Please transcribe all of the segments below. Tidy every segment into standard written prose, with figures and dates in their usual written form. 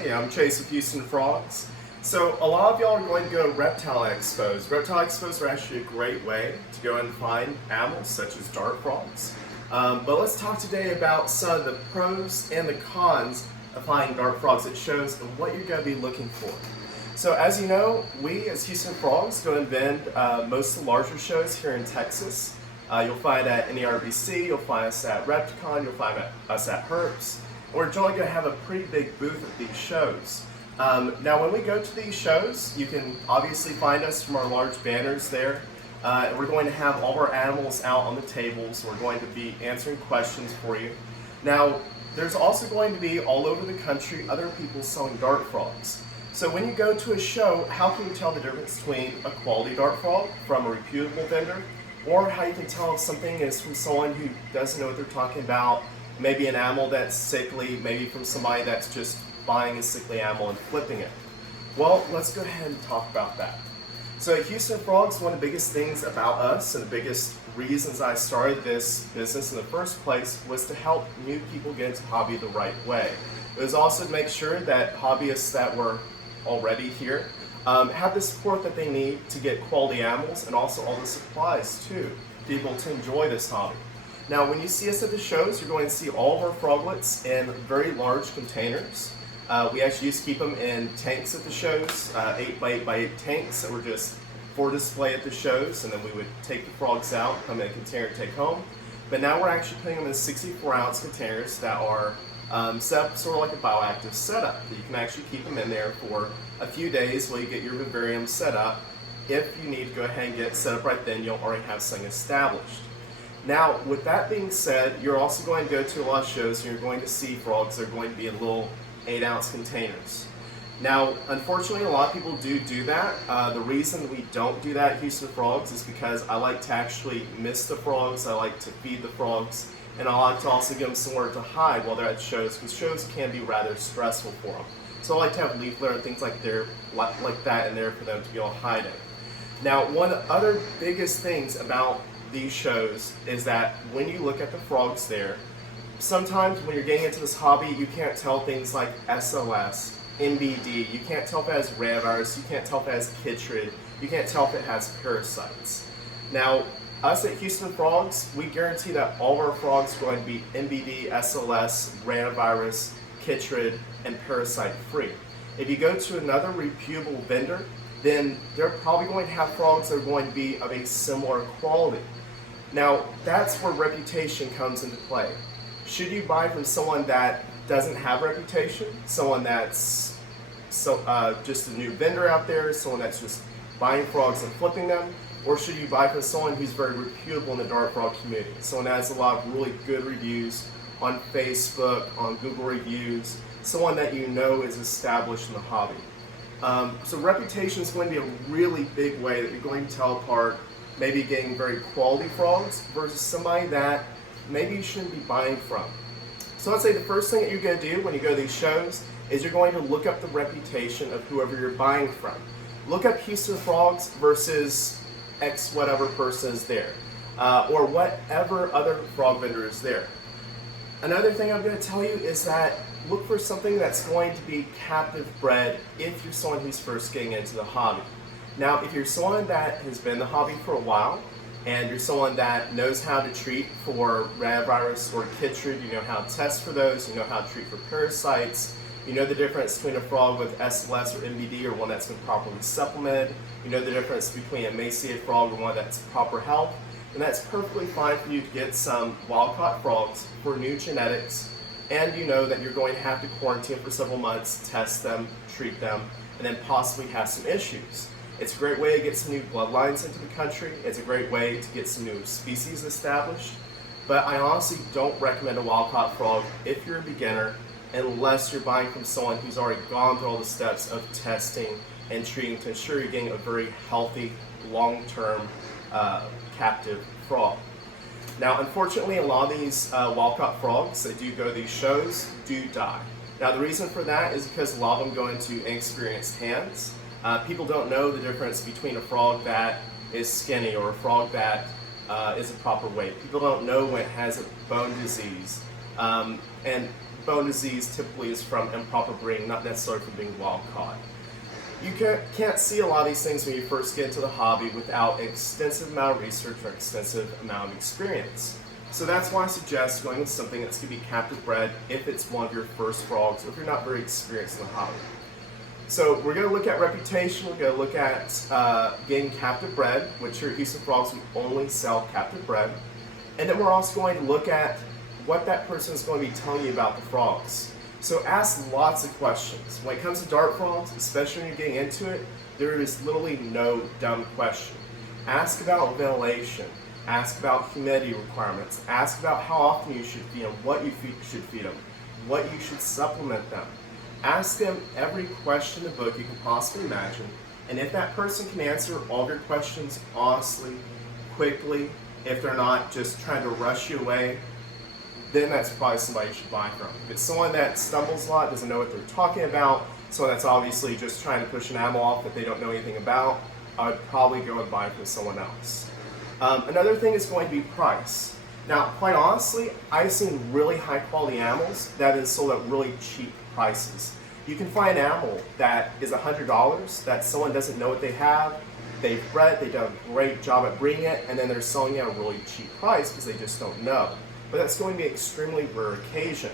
Hey, I'm Chase with Houston Frogs. So a lot of y'all are going to go to reptile expos. Reptile expos are actually a great way to go and find animals such as dart frogs. But let's talk today about some of the pros and the cons of finding dart frogs at shows and what you're going to be looking for. So as you know, we as Houston Frogs go and vend most of the larger shows here in Texas. You'll find at NERBC, you'll find us at Repticon, you'll find us at Herps. We're generally going to have a pretty big booth at these shows. Now when we go to these shows, you can obviously find us from our large banners there. We're going to have all of our animals out on the tables. We're going to be answering questions for you. Now, there's also going to be all over the country other people selling dart frogs. So when you go to a show, how can you tell the difference between a quality dart frog from a reputable vendor, or how you can tell if something is from someone who doesn't know what they're talking about, maybe an animal that's sickly, maybe from somebody that's just buying a sickly animal and flipping it? Well, let's go ahead and talk about that. So at Houston Frogs, one of the biggest things about us and the biggest reasons I started this business in the first place was to help new people get into hobby the right way. It was also to make sure that hobbyists that were already here have the support that they need to get quality animals and also all the supplies too, to be able to enjoy this hobby. Now when you see us at the shows, you're going to see all of our froglets in very large containers. We actually used to keep them in tanks at the shows, 8x8x8 tanks that were just for display at the shows, and then we would take the frogs out, put them in a container to take home. But now we're actually putting them in 64-ounce containers that are set up sort of like a bioactive setup. You can actually keep them in there for a few days while you get your vivarium set up. If you need to go ahead and get it set up right then, you'll already have something established. Now, with that being said, you're also going to go to a lot of shows and you're going to see frogs that are going to be in little 8-ounce containers. Now, unfortunately, a lot of people do that. The reason we don't do that at Houston Frogs is because I like to actually mist the frogs, I like to feed the frogs, and I like to also give them somewhere to hide while they're at shows, because shows can be rather stressful for them. So I like to have leaf litter and things like that in there for them to be able to hide in. Now, one of the other biggest things about these shows is that when you look at the frogs there, sometimes when you're getting into this hobby, you can't tell things like SLS, NBD, you can't tell if it has ranavirus, you can't tell if it has chytrid, you can't tell if it has parasites. Now, us at Houston Frogs, we guarantee that all of our frogs are going to be NBD, SLS, ranavirus, chytrid, and parasite free. If you go to another reputable vendor, then they're probably going to have frogs that are going to be of a similar quality. Now, that's where reputation comes into play. Should you buy from someone that doesn't have reputation, someone that's just a new vendor out there, someone that's just buying frogs and flipping them, or should you buy from someone who's very reputable in the dart frog community, someone that has a lot of really good reviews on Facebook, on Google reviews, someone that you know is established in the hobby? So reputation is going to be a really big way that you're going to tell apart maybe getting very quality frogs versus somebody that maybe you shouldn't be buying from. So I'd say the first thing that you're going to do when you go to these shows is you're going to look up the reputation of whoever you're buying from. Look up Houston Frogs versus X whatever person is there, or whatever other frog vendor is there. Another thing I'm going to tell you is that look for something that's going to be captive bred if you're someone who's first getting into the hobby. Now, if you're someone that has been in the hobby for a while, and you're someone that knows how to treat for ranavirus or chytrid, you know how to test for those, you know how to treat for parasites, you know the difference between a frog with SLS or NBD or one that's been properly supplemented, you know the difference between a emaciated frog and one that's proper health, and that's perfectly fine for you to get some wild-caught frogs for new genetics, and you know that you're going to have to quarantine for several months, test them, treat them, and then possibly have some issues. It's a great way to get some new bloodlines into the country. It's a great way to get some new species established. But I honestly don't recommend a wild-caught frog if you're a beginner, unless you're buying from someone who's already gone through all the steps of testing and treating to ensure you're getting a very healthy, long-term captive frog. Now, unfortunately, a lot of these wild-caught frogs that do go to these shows do die. Now, the reason for that is because a lot of them go into inexperienced hands. People don't know the difference between a frog that is skinny or a frog that is a proper weight. People don't know when it has a bone disease. And bone disease typically is from improper breeding, not necessarily from being wild caught. You can't see a lot of these things when you first get into the hobby without an extensive amount of research or extensive amount of experience. So that's why I suggest going with something that's going to be captive bred if it's one of your first frogs or if you're not very experienced in the hobby. So we're going to look at reputation, we're going to look at getting captive bred, which here at Houston Frogs we only sell captive bred. And then we're also going to look at what that person is going to be telling you about the frogs. So ask lots of questions. When it comes to dart frogs, especially when you're getting into it, there is literally no dumb question. Ask about ventilation, ask about humidity requirements, ask about how often you should feed them, what you should feed them, what you should supplement them. Ask them every question in the book you can possibly imagine, and if that person can answer all of your questions honestly, quickly, if they're not just trying to rush you away, then that's probably somebody you should buy from. If it's someone that stumbles a lot, doesn't know what they're talking about, someone that's obviously just trying to push an animal off that they don't know anything about, I would probably go and buy from someone else. Another thing is going to be price. Now, quite honestly, I've seen really high quality animals that is sold at really cheap prices. You can find an animal that is $100 that someone doesn't know what they have, they've bred, they've done a great job at breeding it, and then they're selling it at a really cheap price because they just don't know. But that's going to be an extremely rare occasion.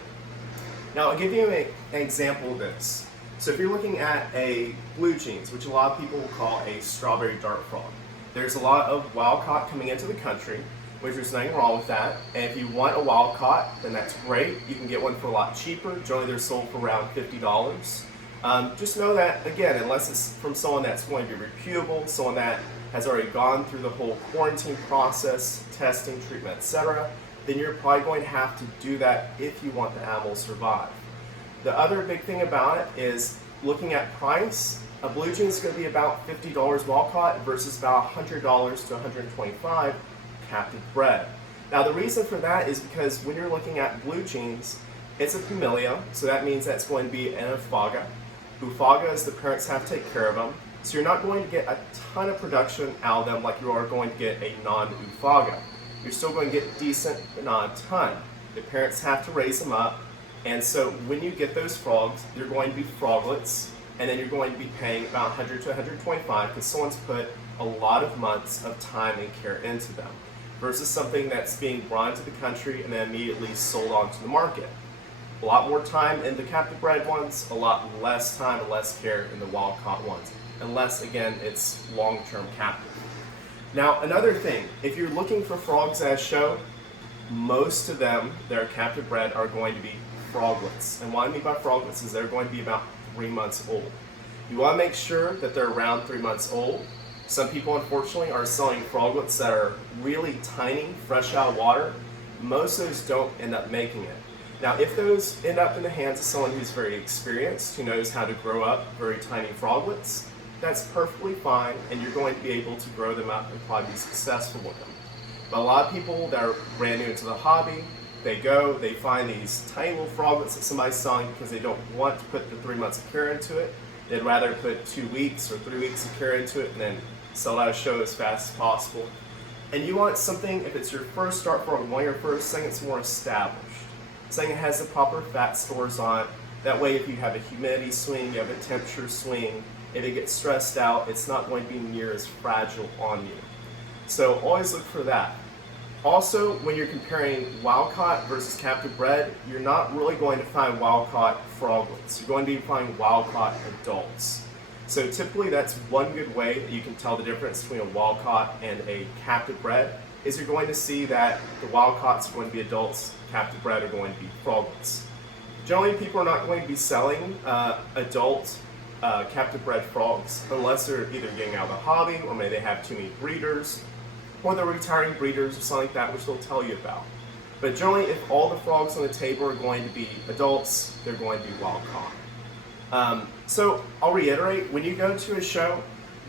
Now, I'll give you an example of this. So if you're looking at a blue jeans, which a lot of people will call a strawberry dart frog, there's a lot of wild caught coming into the country, which there's nothing wrong with that. And if you want a wild caught, then that's great. You can get one for a lot cheaper. Generally, they're sold for around $50. Just know that, again, unless it's from someone that's going to be reputable, someone that has already gone through the whole quarantine process, testing, treatment, etc., then you're probably going to have to do that if you want the animal to survive. The other big thing about it is looking at price. A blue jean is going to be about $50 wild caught versus about $100 to $125 captive bred. Now the reason for that is because when you're looking at blue jeans, it's a familia, so that means that's going to be an Ufaga. Ufaga is the parents have to take care of them, so you're not going to get a ton of production out of them like you are going to get a non-Ufaga. You're still going to get decent, but not a ton. The parents have to raise them up, and so when you get those frogs, they're going to be froglets, and then you're going to be paying about $100 to $125 because someone's put a lot of months of time and care into them, versus something that's being brought into the country and then immediately sold onto the market. A lot more time in the captive bred ones, a lot less time and less care in the wild caught ones, unless again it's long-term captive. Now another thing, if you're looking for frogs as show, most of them that are captive bred are going to be froglets. And what I mean by froglets is they're going to be about 3 months old. You want to make sure that they're around 3 months old. Some people unfortunately are selling froglets that are really tiny, fresh out of water. Most of those don't end up making it. Now if those end up in the hands of someone who's very experienced, who knows how to grow up very tiny froglets, that's perfectly fine, and you're going to be able to grow them up and probably be successful with them. But a lot of people that are brand new into the hobby, they find these tiny little froglets that somebody's selling because they don't want to put the 3 months of care into it. They'd rather put 2 weeks or 3 weeks of care into it and then sell out a show as fast as possible. And you want something, if it's your first dart frog, one of your first, something that's more established. Something that has the proper fat stores on it. That way if you have a humidity swing, you have a temperature swing, if it gets stressed out, it's not going to be near as fragile on you. So always look for that. Also, when you're comparing wild caught versus captive bred, you're not really going to find wild caught froglets. You're going to be finding wild caught adults. So typically that's one good way that you can tell the difference between a wild caught and a captive bred, is you're going to see that the wild caughts are going to be adults, captive bred are going to be froglets. Generally people are not going to be selling adult captive bred frogs unless they're either getting out of the hobby or maybe they have too many breeders, or they're retiring breeders or something like that, which they'll tell you about. But generally, if all the frogs on the table are going to be adults, they're going to be wild caught. So I'll reiterate, when you go to a show,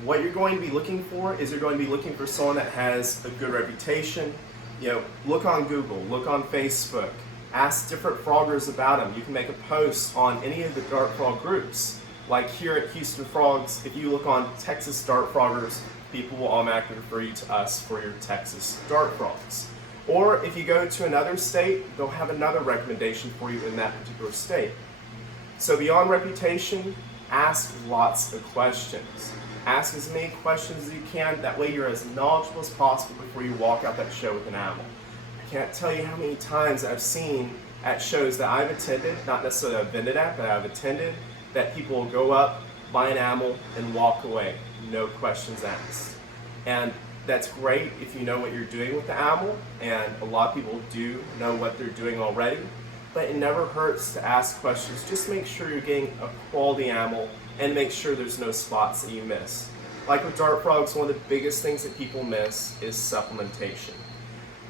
what you're going to be looking for is you're going to be looking for someone that has a good reputation. You know, look on Google, look on Facebook, ask different froggers about them. You can make a post on any of the dart frog groups. Like here at Houston Frogs, if you look on Texas dart froggers, people will automatically refer you to us for your Texas dart frogs. Or if you go to another state, they'll have another recommendation for you in that particular state. So beyond reputation, ask lots of questions. Ask as many questions as you can. That way you're as knowledgeable as possible before you walk out that show with an animal. I can't tell you how many times I've seen at shows that I've attended, not necessarily I've vended at, but I've attended, that people will go up, buy an animal, and walk away. No questions asked. And that's great if you know what you're doing with the animal, and a lot of people do know what they're doing already, but it never hurts to ask questions. Just make sure you're getting a quality animal and make sure there's no spots that you miss. Like with dart frogs, one of the biggest things that people miss is supplementation.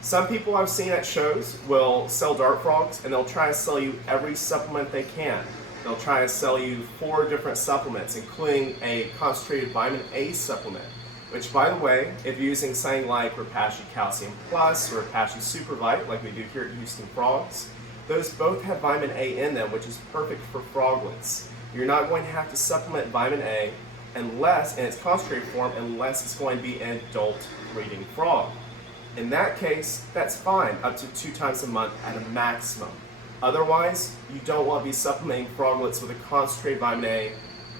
Some people I've seen at shows will sell dart frogs and they'll try to sell you every supplement they can. They'll try to sell you 4 different supplements, including a concentrated vitamin A supplement, which, by the way, if you're using something like Repashy Calcium Plus or Repashy Supervite, like we do here at Houston Frogs, those both have vitamin A in them, which is perfect for froglets. You're not going to have to supplement vitamin A unless, in its concentrated form, unless it's going to be an adult breeding frog. In that case, that's fine, up to 2 times a month at a maximum. Otherwise, you don't want to be supplementing froglets with a concentrated vitamin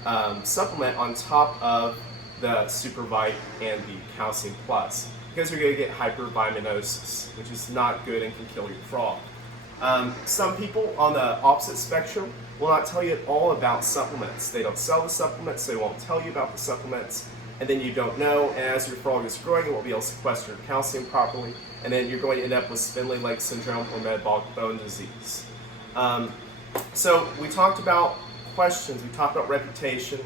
A supplement on top of the Supervite and the Calcium Plus, because you're going to get hypervitaminosis, which is not good and can kill your frog. Some people on the opposite spectrum will not tell you at all about supplements. They don't sell the supplements, so they won't tell you about the supplements, and then you don't know, and as your frog is growing, it won't be able to sequester calcium properly, and then you're going to end up with spindly leg syndrome or metabolic bone disease. So we talked about questions, we talked about reputation.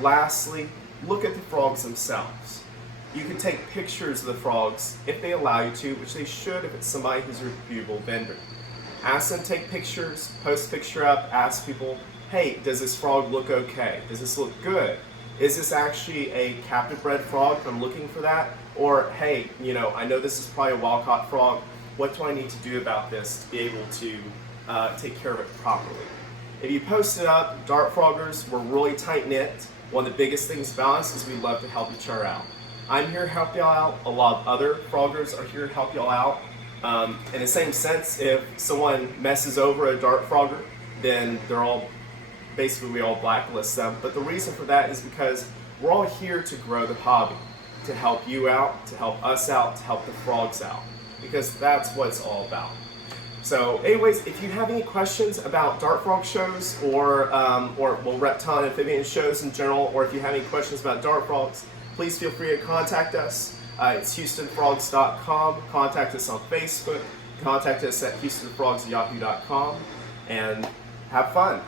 Lastly, look at the frogs themselves. You can take pictures of the frogs if they allow you to, which they should if it's somebody who's a reputable vendor. Ask them to take pictures, post a picture up, ask people, hey, does this frog look okay? Does this look good? Is this actually a captive bred frog? I'm looking for that. Or, hey, I know this is probably a wild-caught frog. What do I need to do about this to be able to take care of it properly? If you post it up, dart froggers, we're really tight-knit. One of the biggest things about us is we love to help each other out. I'm here to help y'all out. A lot of other froggers are here to help y'all out. In the same sense, if someone messes over a dart frogger, then we all blacklist them. But the reason for that is because we're all here to grow the hobby, to help you out, to help us out, to help the frogs out, because that's what it's all about. So anyways, if you have any questions about dart frog shows or reptile and amphibian shows in general, or if you have any questions about dart frogs, please feel free to contact us. It's HoustonFrogs.com. Contact us on Facebook. Contact us at HoustonFrogs@yahoo.com, and have fun.